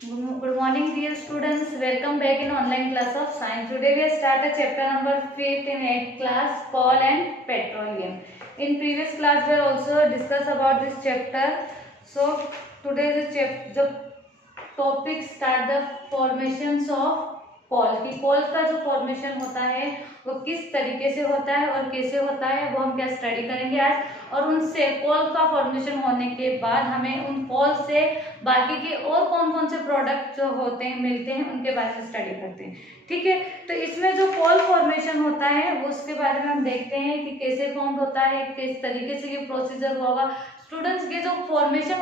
Good morning, dear students. Welcome back in online class of science. Today we start a chapter number 5th in 8th class, coal and petroleum. In previous class we also discussed about this chapter. So today the topic start the formations of कोल की कोल का जो formation होता है वो किस तरीके से होता है और कैसे होता है वो हम क्या स्टडी करेंगे आज। और उनसे कोल का फॉर्मेशन होने के बाद हमें उन कोल से बाकी के और कौन कौन से प्रोडक्ट जो होते हैं मिलते हैं उनके बारे में स्टडी करते हैं। ठीक है, तो इसमें जो कोल फॉर्मेशन होता है वो उसके बारे में हम देखते हैं कि कैसे फॉर्म होता है, किस तरीके से ये प्रोसीजर होगा। स्टूडेंट्स की जो फॉर्मेशन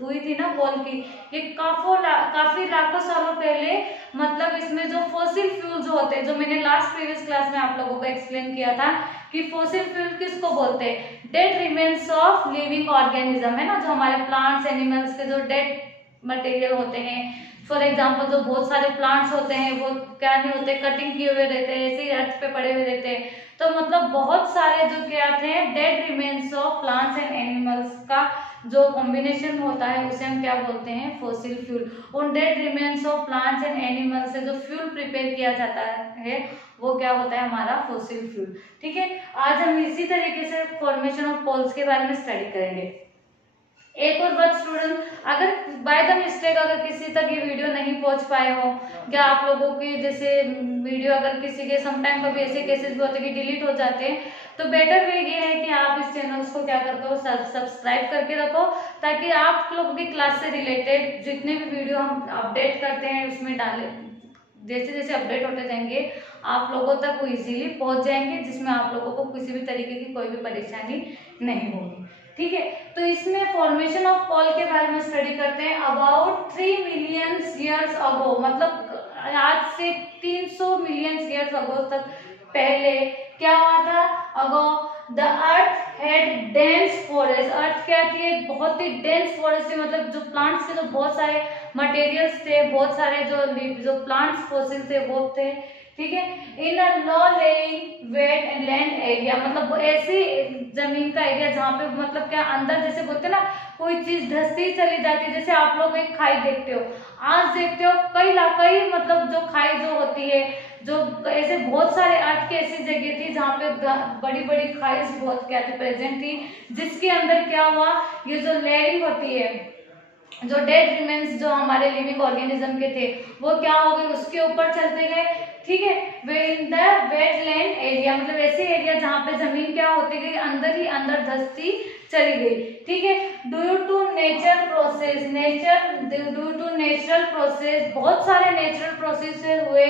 हुई थी ना कोल की, ये काफी लाखों सालों पहले, मतलब इसमें जो फॉसिल फ्यूल जो होते हैं, जो मैंने लास्ट प्रीवियस क्लास में आप लोगों को एक्सप्लेन किया था कि फॉसिल फ्यूल किसको बोलते हैं, dead remains of living organism, है ना, जो हमारे प्लांट्स एनिमल्स के जो डेड मटेरियल होते हैं। फॉर एग्जाम्पल जो बहुत सारे प्लांट्स होते हैं वो क्या नहीं होते, कटिंग किए हुए रहते हैं, ऐसे ही अर्थ पे पड़े हुए रहते हैं। तो मतलब बहुत सारे जो क्या थे, dead remains of plants and animals का जो कॉम्बिनेशन होता है उसे हम क्या बोलते हैं, फॉसिल फ्यूल। उन dead remains of plants and animals से जो फ्यूल प्रिपेयर किया जाता है वो क्या होता है, हमारा फॉसिल फ्यूल। ठीक है, आज हम इसी तरीके से फॉर्मेशन ऑफ कोल्स के बारे में स्टडी करेंगे। एक और बात स्टूडेंट, अगर बाय द मिस्टेक अगर किसी तक ये वीडियो नहीं पहुंच पाए हो, क्या आप लोगों के जैसे वीडियो अगर किसी के समटाइम कभी ऐसे केसेस भी होते हैं कि डिलीट हो जाते हैं, तो बेटर वे ये है कि आप इस चैनल को क्या करते हो, सब्सक्राइब करके रखो, ताकि आप लोगों की क्लास से रिलेटेड जितने भी वीडियो हम अपडेट करते हैं उसमें डाले, जैसे जैसे अपडेट होते जाएंगे आप लोगों तक वो इजीली पहुंच जाएंगे, जिसमें आप लोगों को किसी भी तरीके की कोई भी परेशानी नहीं होगी। ठीक है, तो इसमें फॉर्मेशन ऑफ कोल के बारे में स्टडी करते हैं। अबाउट 3 मिलियन ईयर्स अगो, मतलब आज से 300 मिलियन ईयर्स अगो तक पहले क्या हुआ था, ago the earth had dense forest. Earth क्या थी, एक बहुत ही डेंस फॉरेस्ट थी, मतलब जो प्लांट्स के जो बहुत सारे मटेरियल्स थे, बहुत सारे जो प्लांट्स फॉसिल थे वो थे। ठीक है, इन अ लो लेइंग वेट लैंड एरिया, मतलब ऐसी जमीन का एरिया जहाँ पे मतलब क्या अंदर जैसे बोलते ना कोई चीज धंसती चली जाती है, जैसे आप लोग एक खाई देखते हो, आज देखते हो कई मतलब जो खाई जो होती है, जो ऐसे बहुत सारे अर्थ की ऐसी जगह थी जहाँ पे बड़ी बड़ी खाई बहुत क्या थी प्रेजेंट थी, जिसके अंदर क्या हुआ, ये जो लेयरिंग होती है, जो डेड रिमेन्स जो हमारे लिविंग ऑर्गेनिज्म के थे वो क्या हो गए, उसके ऊपर चलते गए। ठीक है, वे इन द वेटलैंड एरिया, मतलब ऐसे एरिया जहाँ पे जमीन क्या होती गई, अंदर ही अंदर धंसती चली गई। ठीक है, due to nature process, due to natural process, बहुत सारे नेचुरल प्रोसेस हुए।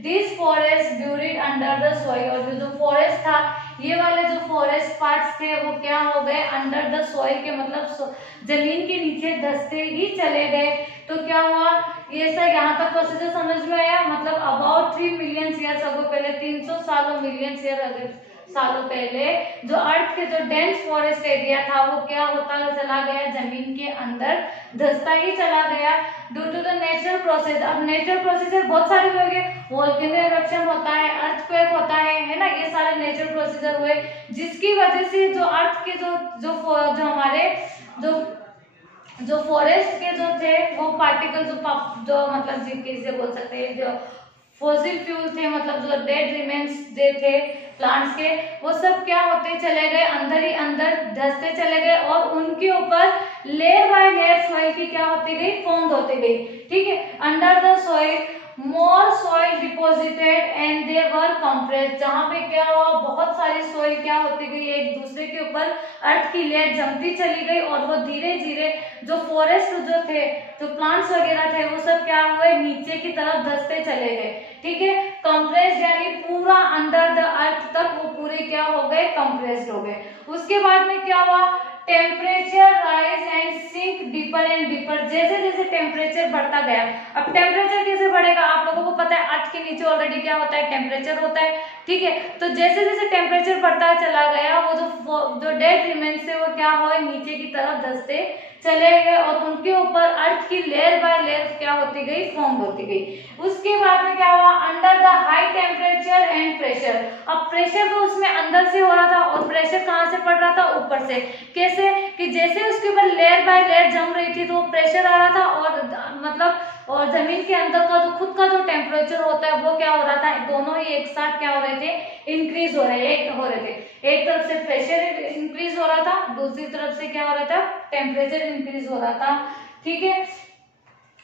This forest buried under the soil, और जो फॉरेस्ट था, ये वाले जो फॉरेस्ट पार्ट्स थे वो क्या हो गए, अंडर द सॉइल के मतलब जमीन के नीचे धंसते ही चले गए। तो क्या हुआ, ये सब यहाँ तक प्रोसीजर समझ में आया, मतलब अबाउट 3 मिलियन ईयर्स अगो, पहले 300 सालों मिलियन सालों पहले जो अर्थ के जो डेंस फॉरेस्ट एरिया था वो क्या होता चला गया, जमीन के अंदर धंसता ही चला गया due to the natural process. अब नेचुरल प्रोसीजर बहुत सारे हुए, वोल्केनो इरप्शन होता है, अर्थक्वेक होता है ना, ये सारे नेचुरल प्रोसीजर हुए, जिसकी वजह से जो अर्थ के जो हमारे जो फॉरेस्ट के जो थे वो पार्टिकल जो मतलब कैसे बोल सकते हैं, जो फॉसिल फ्यूल थे, मतलब जो डेड रिमेन्स जो थे प्लांट्स के, वो सब क्या होते चले गए, अंदर ही अंदर धंसते चले गए, और उनके ऊपर लेयर बाय लेयर सॉइल की क्या होती गई, फॉर्म होती गई। ठीक है, under the soil more soil deposited and they were compressed, जहां पे क्या हुआ, बहुत सारी सॉइल क्या होती गई, एक दूसरे के ऊपर अर्थ की लेयर जमती चली गई, और वो धीरे धीरे जो फॉरेस्ट जो थे, जो प्लांट्स वगैरह थे, वो सब क्या हुए, नीचे की तरफ धंसते चले गए। ठीक है, कंप्रेस्ड यानी पूरा अंडर द अर्थ तक वो पूरे क्या हो गए, कंप्रेस्ड हो गए। उसके बाद में क्या हुआ, temperature rise and sink deeper and deeper, जैसे जैसे टेम्परेचर बढ़ता गया। अब टेम्परेचर कैसे बढ़ेगा, आप लोगों को पता है अर्थ के नीचे ऑलरेडी क्या होता है, टेम्परेचर होता है। ठीक है। तो जैसे जैसे टेम्परेचर बढ़ता चला गया वो जो डेड रिमेन्स थे वो क्या हुए, नीचे की तरफ धंसते चले गए और उनके ऊपर अर्थ की लेयर बाय लेयर क्या होती गई, फॉर्म होती गई। उसके बाद में क्या हुआ, under the high temperature and pressure. अब प्रेशर तो उसमें अंदर से हो रहा था और प्रेशर कहाँ से पड़ रहा था, ऊपर से। कैसे कि जैसे उसके ऊपर लेयर बाय लेयर जम रही थी तो प्रेशर आ रहा था और मतलब और जमीन के अंदर का जो खुद का जो टेम्परेचर होता है वो क्या हो रहा था, दोनों ही एक साथ क्या हो रहे थे, इंक्रीज हो रहे थे। एक तरफ से प्रेशर इंक्रीज हो रहा था, दूसरी तरफ से क्या हो रहा था, टेम्परेचर इंक्रीज हो रहा था। ठीक है,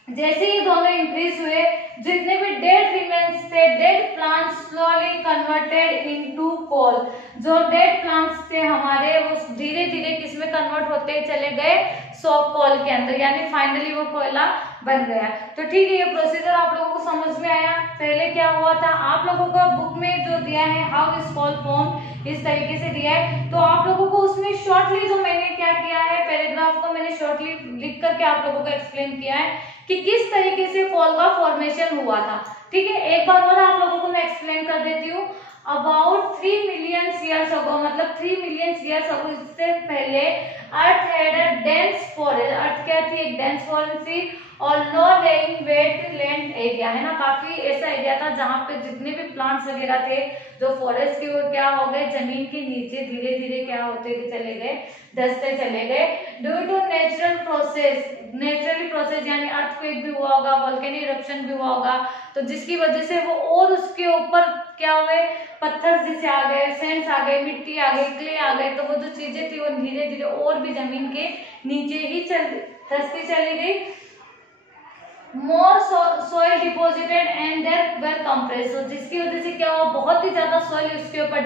जैसे ही दोनों इंक्रीज हुए, जितने भी डेड रिमेन्स थे, dead plants slowly converted into coal. जो डेड प्लांट्स थे हमारे वो धीरे धीरे किसमें कन्वर्ट होते चले गए, सॉफ्ट कोल के अंदर, यानी फाइनली वो कोयला बन गया। तो ठीक है, ये प्रोसीजर आप लोगों को समझ में आया। पहले क्या हुआ था, आप लोगों को बुक में जो दिया है हाउ इज कोल फॉर्म, इस तरीके से दिया है। तो आप लोगों को उसमें शॉर्टली जो मैंने क्या किया है, पैराग्राफ को मैंने शॉर्टली लिख करके आप लोगों को एक्सप्लेन किया है कि किस तरीके से कोल का फॉर्मेशन हुआ था। ठीक है, एक बार और आप लोगों को मैं एक्सप्लेन कर देती हूँ। अबाउट 3 मिलियन ईयर्स अगो, मतलब 3 मिलियन ईयर्स अगो, इससे पहले earth had a dense forest. Earth क्या थी, एक डेंस फॉरेस्ट थी और लो लेइंग वेटलैंड एरिया, है ना, काफी ऐसा एरिया था जहां पे जितने भी प्लांट्स वगैरह थे जो फॉरेस्ट के, वो क्या हो गए, जमीन के नीचे धीरे धीरे क्या होते चले गए, धंसते चले गए। Due to natural process, naturally process यानी अर्थक्वेक भी हुआ होगा, वोल्केनिक इरप्शन भी हुआ होगा, तो जिसकी वजह से वो और उसके ऊपर क्या हुए, पत्थर जैसे आ गए, सैंड्स आ गए, मिट्टी आ गई, क्ले आ गए, तो वो जो चीजें थी वो धीरे धीरे और भी जमीन के नीचे ही धंसती चली गई। More soil deposited and there were compressed, जिसकी वजह से क्या हुआ, बहुत ही ज्यादा सोइल उसके ऊपर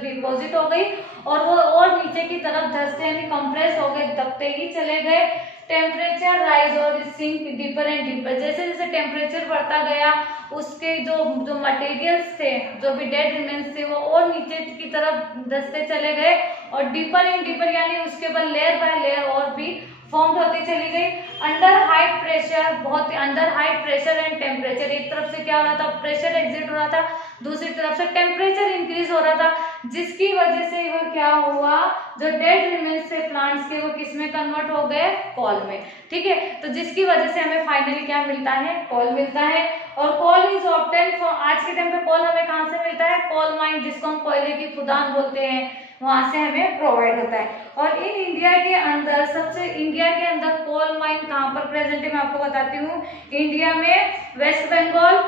डिपोजिट हो गई और वो और नीचे की तरफ धंसते यानी कंप्रेस हो गए, दबते ही चले गए। टेम्परेचर राइज और सिंक डीपर एंड डीपर, जैसे जैसे टेम्परेचर बढ़ता गया उसके जो मटेरियल्स थे, जो भी डेड रिमेन्स थे, वो और नीचे की तरफ धंसते चले गए और डीपर एंड डीपर यानी उसके ऊपर लेयर बाय लेयर और भी फॉर्म होती चली गई। अंडर हाई प्रेशर, बहुत under high pressure and temperature, एक तरफ से क्या हो रहा था, प्रेशर एग्जिट हो रहा था, दूसरी तरफ से टेम्परेचर इंक्रीज हो रहा था, जिसकी वजह से वो क्या हुआ, जो डेड रिमेन्स थे प्लांट्स के, वो किस में कन्वर्ट हो गए, कोल में। ठीक है, तो जिसकी वजह से हमें फाइनली क्या मिलता है, कोल मिलता है। और कोल इज ऑब्टेन फ्रॉम, आज के टाइम पे कोल हमें कहाँ से मिलता है, कोल माइन, जिसको हम कोयले की खदान बोलते हैं, वहां से हमें प्रोवाइड होता है। और इन इंडिया के अंदर सबसे, इंडिया के अंदर कोल माइन कहाँ पर प्रेजेंट है, मैं आपको बताती हूँ। इंडिया में वेस्ट बंगाल,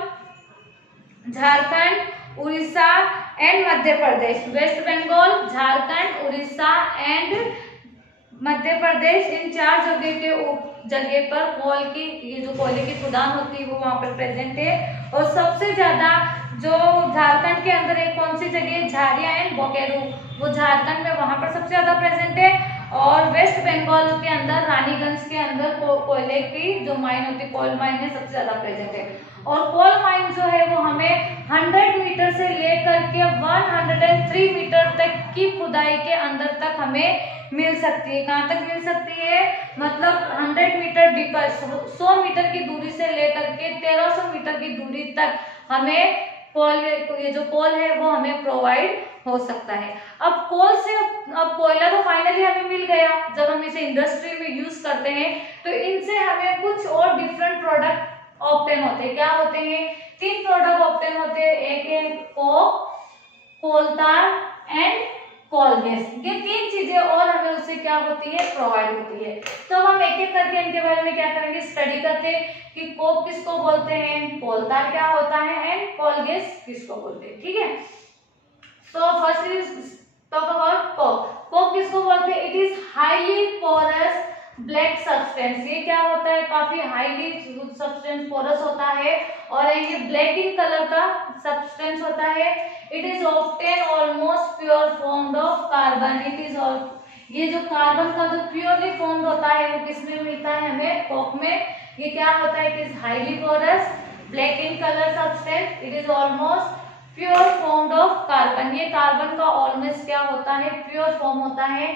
झारखंड, उड़ीसा एंड मध्य प्रदेश। वेस्ट बंगाल, झारखंड, उड़ीसा एंड मध्य प्रदेश, इन 4 जगह पर कोल की, ये जो कोयले की खदान होती है वो वहां पर प्रेजेंट है। और सबसे ज्यादा जो झारखंड के अंदर एक कौन सी जगह, झारिया एंड बोकेरो, वो झारखंड में वहां पर सबसे ज्यादा प्रेजेंट है। और वेस्ट बंगाल के अंदर रानीगंज के अंदर कोयले की जो माइन होती है, कोल माइन है, सबसे ज्यादा प्रेजेंट है। और कोल माइन जो है वो हमें 100 मीटर से लेकर के 103 मीटर तक की खुदाई के अंदर तक हमें मिल सकती है। कहाँ तक मिल सकती है, मतलब 100 मीटर डीपर, 100 मीटर की दूरी से लेकर के 1300 मीटर की दूरी तक हमें कोल, ये जो कोल है वो हमें प्रोवाइड हो सकता है। अब कोल से, अब कोयला तो फाइनली हमें मिल गया, जब हम इसे इंडस्ट्री में यूज करते हैं तो इनसे हमें कुछ और डिफरेंट प्रोडक्ट ऑब्टेन होते हैं। क्या होते हैं, 3 प्रोडक्ट ऑब्टेन होते हैं, एक है कोक, कोलतार एंड कोल गैस। ये 3 चीजें और हमें उससे क्या होती है, प्रोवाइड होती है। तो हम एक एक करके इनके बारे में क्या करेंगे, स्टडी करते हैं कि कोक किसको बोलते हैं, कोलतार क्या होता है एंड कोल गैस किसको बोलते हैं। ठीक है, so first is talk about coke. Coke किसको बोलते हैं, it is highly porous black substance. ये क्या होता है, काफी हाईली सब्सटेंस, पोरस होता है और ये ब्लैक इन कलर का सब्सटेंस होता है। It is obtain almost pure formed of carbon. It is, ये जो कार्बन का जो प्योरली फॉर्म्ड होता है वो किसमें मिलता है, हमें कोक में। ये क्या होता है, it is highly porous black in colour substance, it is almost pure formed of carbon. ये कार्बन का ऑलमोस्ट क्या होता है, प्योर फॉर्म होता है।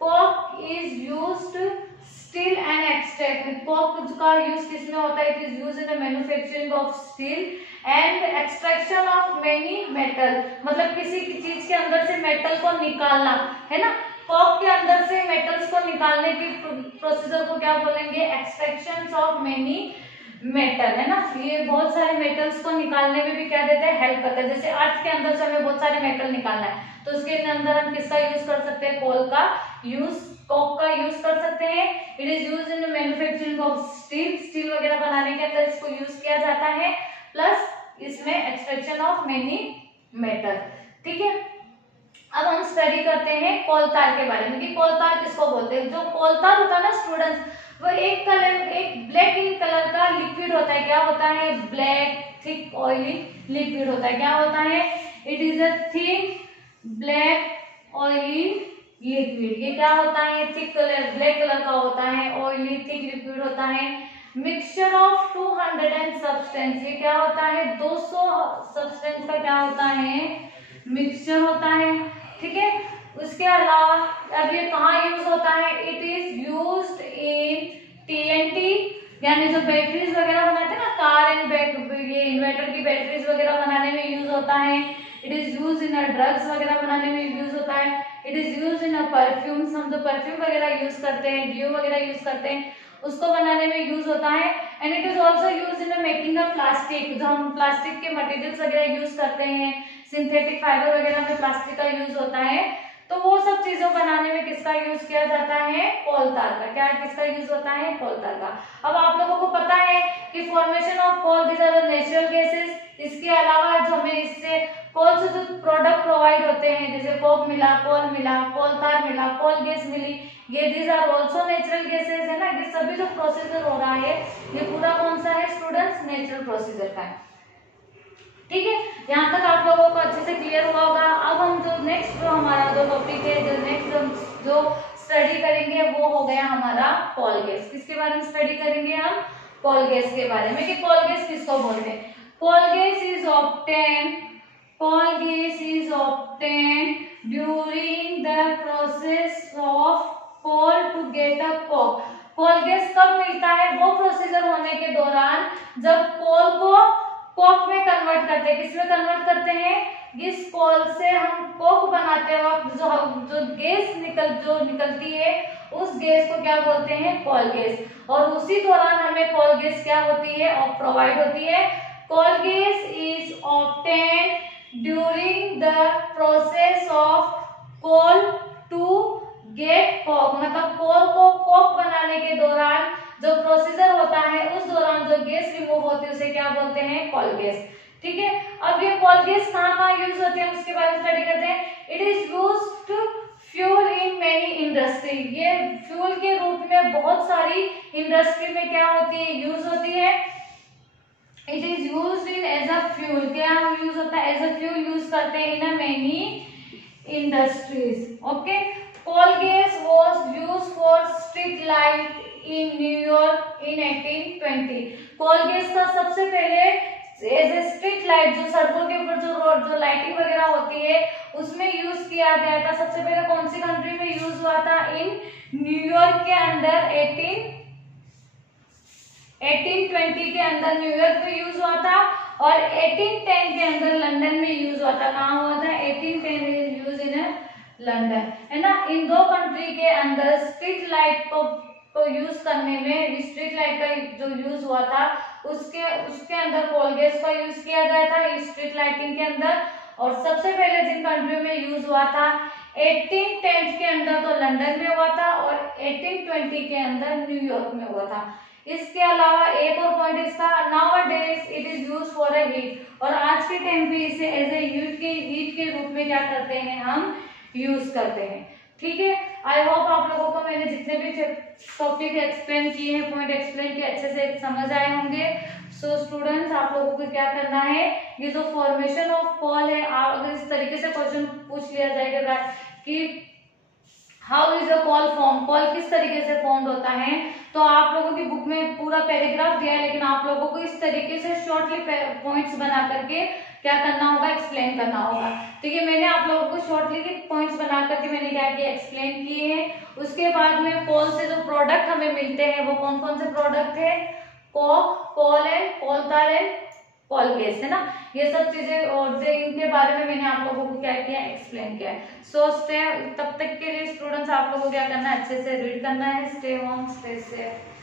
Coke is used steel and extract coke का यूज किस में होता है? It is use in the manufacturing of steel and extraction of many metal, मतलब किसी चीज के अंदर से मेटल को निकालना, है ना। कॉक के अंदर से मेटल्स को निकालने की प्रोसीजर को क्या बोलेंगे? एक्सट्रैक्शन ऑफ मेनी मेटल, है ना। ये बहुत सारे मेटल्स को निकालने में भी क्या देते हैं? हेल्प करता है। जैसे अर्थ के अंदर से हमें बहुत सारे मेटल निकालना है तो उसके अंदर हम किसका यूज कर सकते हैं? कोल का यूज, कॉक का यूज कर सकते हैं। It is use in manufacturing of steel, steel वगैरह बनाने के अंदर इसको यूज किया जाता है, प्लस इसमें एक्सट्रैक्शन ऑफ मेनी मेटल। ठीक है, अब हम स्टडी करते हैं कोलतार के बारे में कि कोलतार किसको बोलते हैं। जो कोलतार होता है ना स्टूडेंट्स, वो एक ब्लैक इन कलर का लिक्विड होता है। क्या होता है? ब्लैक थिक ऑयली लिक्विड होता है। क्या होता है? It is a thick black oily liquid. ये क्या होता है? थिक कलर, ब्लैक कलर का होता है, ऑयली थिक लिक्विड होता है। मिक्सचर ऑफ 200 सब्सटेंस, ये क्या होता है? 200 सब्सटेंस का क्या होता है? मिक्सचर होता है। ठीक है, उसके अलावा अब ये कहाँ यूज होता है? It is used in TNT, यानी जो बैटरीज वगैरह बनाते हैं ना, कार एंड ये इन्वर्टर की बैटरीज वगैरह बनाने में यूज होता है। It is use in drugs वगैरह बनाने में यूज होता है। It is use in perfumes, हम जो परफ्यूम वगैरह यूज करते हैं, ड्यू वगैरह यूज करते हैं, उसको बनाने में यूज होता है। And it is also use in making a plastic, जो हम प्लास्टिक के मटेरियल्स वगैरह यूज करते हैं, सिंथेटिक फाइबर वगैरह में प्लास्टिक का यूज होता है। तो वो सब चीजों बनाने में किसका यूज किया जाता है? कोलतार का। क्या किसका यूज होता है? कोलतार का। अब आप लोगों को पता है कि formation of coal, these are the natural gases. इसके अलावा जो हमें इससे कोल से जो प्रोडक्ट प्रोवाइड होते हैं, जैसे कोक मिला, कोल मिला, कोलतार मिला, कोल गैस मिली, ये these are also natural gases, है ना। ये सभी जो प्रोसीजर हो रहा है ये पूरा कौन सा है स्टूडेंट्स? नेचुरल प्रोसीजर का है। ठीक है, यहाँ तक आप लोगों को अच्छे से क्लियर हुआ होगा। अब हम जो नेक्स्ट जो हमारा जो टॉपिक है, जो नेक्स्ट जो स्टडी करेंगे वो हो गया हमारा कोल गैस। किसके बारे में स्टडी करेंगे हम? कोल गैस के बारे में, कि कोल गैस किसको बोलते हैं। Coal gas is obtain during the process of coal to get a coke. Coal gas कब मिलता है? वो प्रोसीजर होने के दौरान जब कोल को कोक में कन्वर्ट करते हैं। किसमें कन्वर्ट करते हैं? इस कोल से हम कोक बनाते वक्त जो गैस निकलती है उस गैस को क्या बोलते हैं? Coal gas. और उसी दौरान हमें कोल गैस क्या होती है? और प्रोवाइड होती है। Coal gas is obtain during the process of coal to get coke, मतलब कोल को कोक बनाने के दौरान जो प्रोसीजर होता है उस दौरान जो गैस रिमूव होती है उसे क्या बोलते हैं? Coal gas. ठीक है, अब ये कोल गैस कहाँ यूज होती है हम उसके बारे में स्टडी करते हैं। It is used to fuel in many industry, ये फ्यूल के रूप में बहुत सारी इंडस्ट्री में क्या होती है? यूज होती है। It is used in as a fuel, क्या यूज होता है? एज अ फ्यूल यूज करते हैं in many industries. Okay, coal gas was used for street light in New York in 1820। Coal gas का सबसे पहले एज ए स्ट्रीट लाइट, जो सड़कों के ऊपर जो लाइटिंग वगैरह होती है उसमें यूज किया गया था। सबसे पहले कौन सी कंट्री में यूज हुआ था? इन न्यूयॉर्क के अंदर 1820 के अंदर न्यूयॉर्क में यूज हुआ था, और 1810 के अंदर लंदन में यूज हुआ था। कहाँ हुआ था? 1810 यूज इन लंदन, है ना। इन दो कंट्री के अंदर स्ट्रीट लाइट को यूज करने में, स्ट्रीट लाइट का जो यूज हुआ था उसके अंदर कोल गैस का यूज किया गया था स्ट्रीट लाइटिंग के अंदर। और सबसे पहले जिन कंट्रियों में यूज हुआ था 1810 के अंदर तो लंदन में हुआ था, और 1820 के अंदर न्यूयॉर्क में हुआ था। इसके अलावा एक और पॉइंट इसका, nowadays it is use for a heat, और आज के टाइम पे इसे एज ए हीट के रूप में क्या करते हैं? हम यूज करते हैं। ठीक है, आई होप आप लोगों को मैंने जितने भी टॉपिक एक्सप्लेन किए हैं, पॉइंट एक्सप्लेन किए, अच्छे से समझ आए होंगे। सो स्टूडेंट्स, आप लोगों को क्या करना है? ये जो फॉर्मेशन ऑफ कोल है, अगर इस तरीके से क्वेश्चन पूछ लिया जाएगा कि how is a call form, call किस तरीके से फॉर्म होता है। तो आप लोगों की बुक में पूरा पैराग्राफ दिया है, लेकिन आप लोगों को इस तरीके से शॉर्टली पॉइंट्स बना करके क्या करना होगा, एक्सप्लेन करना होगा। तो ये मैंने आप लोगों को शॉर्टली पॉइंट्स बना करके मैंने क्या किया, एक्सप्लेन किए हैं। उसके बाद में कॉल से जो प्रोडक्ट हमें मिलते हैं वो कौन कौन से प्रोडक्ट है, coke, coal and coal tar and coal gas, है ना। ये सब चीजें और इनके बारे में मैंने आप लोगों को क्या किया, एक्सप्लेन किया है। सो स्टे, तब तक के लिए स्टूडेंट्स आप लोगों को क्या करना है, अच्छे से रीड करना है। Stay home, stay safe.